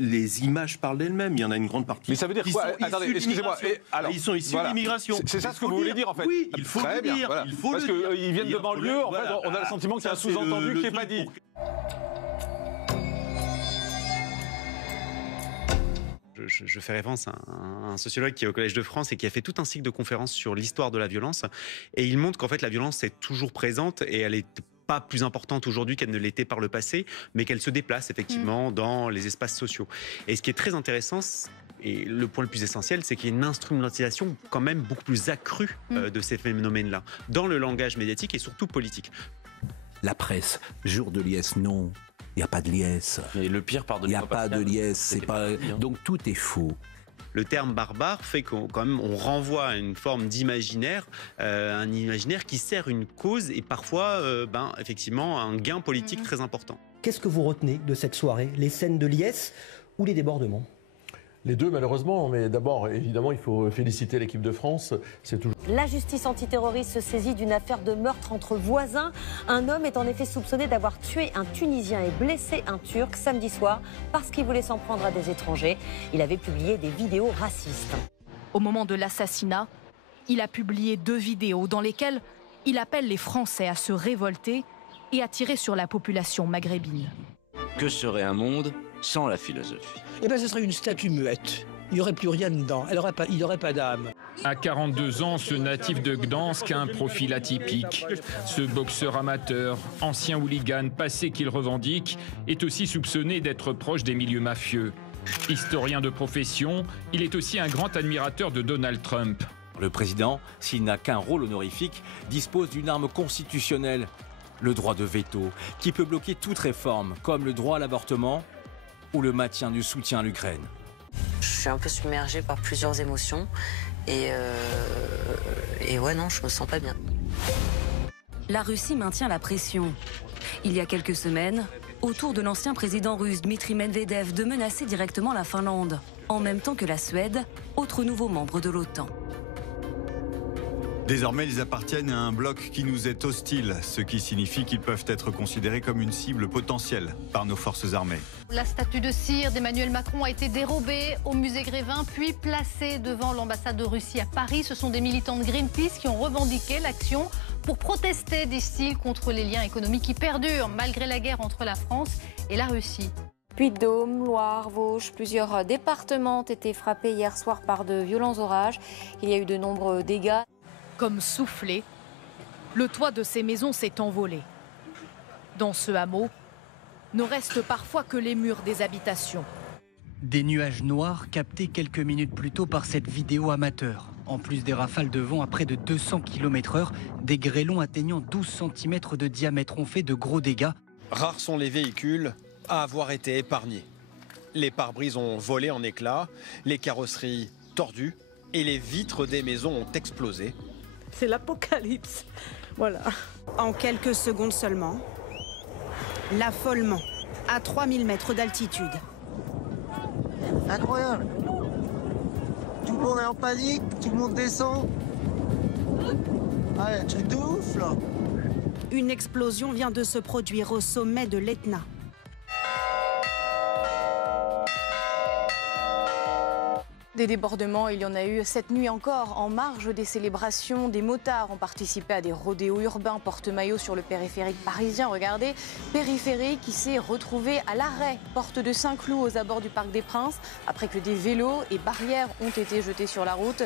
les images parlent d'elles-mêmes. Il y en a une grande partie. Mais ça veut dire quoi? Attendez, excusez-moi. Ils sont issus de l'immigration. C'est ça ce que vous voulez dire, en fait? Oui, il faut le dire. Voilà. Parce qu'ils viennent de banlieue, en fait, on a le sentiment qu'il y a un sous-entendu qui n'est pas dit. Je fais référence à un sociologue qui est au Collège de France et qui a fait tout un cycle de conférences sur l'histoire de la violence. Et il montre qu'en fait, la violence est toujours présente et elle est pas plus importante aujourd'hui qu'elle ne l'était par le passé, mais qu'elle se déplace effectivement dans les espaces sociaux. Et ce qui est très intéressant, et le point le plus essentiel, c'est qu'il y a une instrumentalisation quand même beaucoup plus accrue de ces phénomènes-là, dans le langage médiatique et surtout politique. La presse, jour de liesse, non. Il n'y a pas de liesse. Et le pire, pardonnez-moi. Il n'y a pas de liesse. C'est pas... Donc tout est faux. Le terme barbare fait qu'on renvoie à une forme d'imaginaire, un imaginaire qui sert une cause et parfois, effectivement, un gain politique très important. Qu'est-ce que vous retenez de cette soirée? Les scènes de liesse ou les débordements? Les deux, malheureusement, mais d'abord, évidemment, il faut féliciter l'équipe de France. C'est toujours... La justice antiterroriste se saisit d'une affaire de meurtre entre voisins. Un homme est en effet soupçonné d'avoir tué un Tunisien et blessé un Turc samedi soir parce qu'il voulait s'en prendre à des étrangers. Il avait publié des vidéos racistes. Au moment de l'assassinat, il a publié 2 vidéos dans lesquelles il appelle les Français à se révolter et à tirer sur la population maghrébine. Que serait un monde sans la philosophie? Eh bien, ce serait une statue muette. Il n'y aurait plus rien dedans. Il n'aurait pas d'âme. À 42 ans, ce natif de Gdansk a un profil atypique. Ce boxeur amateur, ancien hooligan passé qu'il revendique, est aussi soupçonné d'être proche des milieux mafieux. Historien de profession, il est aussi un grand admirateur de Donald Trump. Le président, s'il n'a qu'un rôle honorifique, dispose d'une arme constitutionnelle, le droit de veto, qui peut bloquer toute réforme, comme le droit à l'avortement ou le maintien du soutien à l'Ukraine. Je suis un peu submergée par plusieurs émotions et ouais, non, je me sens pas bien. La Russie maintient la pression. Il y a quelques semaines, au tour de l'ancien président russe Dmitri Medvedev de menacer directement la Finlande, en même temps que la Suède, autre nouveau membre de l'OTAN. Désormais, ils appartiennent à un bloc qui nous est hostile, ce qui signifie qu'ils peuvent être considérés comme une cible potentielle par nos forces armées. La statue de cire d'Emmanuel Macron a été dérobée au musée Grévin, puis placée devant l'ambassade de Russie à Paris. Ce sont des militants de Greenpeace qui ont revendiqué l'action pour protester, disent-ils, contre les liens économiques qui perdurent malgré la guerre entre la France et la Russie. Puy-de-Dôme, Loire, Vosges, plusieurs départements ont été frappés hier soir par de violents orages. Il y a eu de nombreux dégâts. Comme soufflé, le toit de ces maisons s'est envolé. Dans ce hameau, ne restent parfois que les murs des habitations. Des nuages noirs captés quelques minutes plus tôt par cette vidéo amateur. En plus des rafales de vent à près de 200 km/h, des grêlons atteignant 12 cm de diamètre ont fait de gros dégâts. Rares sont les véhicules à avoir été épargnés. Les pare-brises ont volé en éclats, les carrosseries tordues et les vitres des maisons ont explosé. C'est l'apocalypse, voilà. En quelques secondes seulement, l'affolement à 3000 mètres d'altitude. Incroyable. Tout le monde est en panique, tout le monde descend. Ah, un truc de ouf là. Une explosion vient de se produire au sommet de l'Etna. Des débordements, il y en a eu cette nuit encore. En marge des célébrations, des motards ont participé à des rodéos urbains porte-maillot sur le périphérique parisien. Regardez, périphérique qui s'est retrouvé à l'arrêt, porte de Saint-Cloud aux abords du Parc des Princes, après que des vélos et barrières ont été jetés sur la route.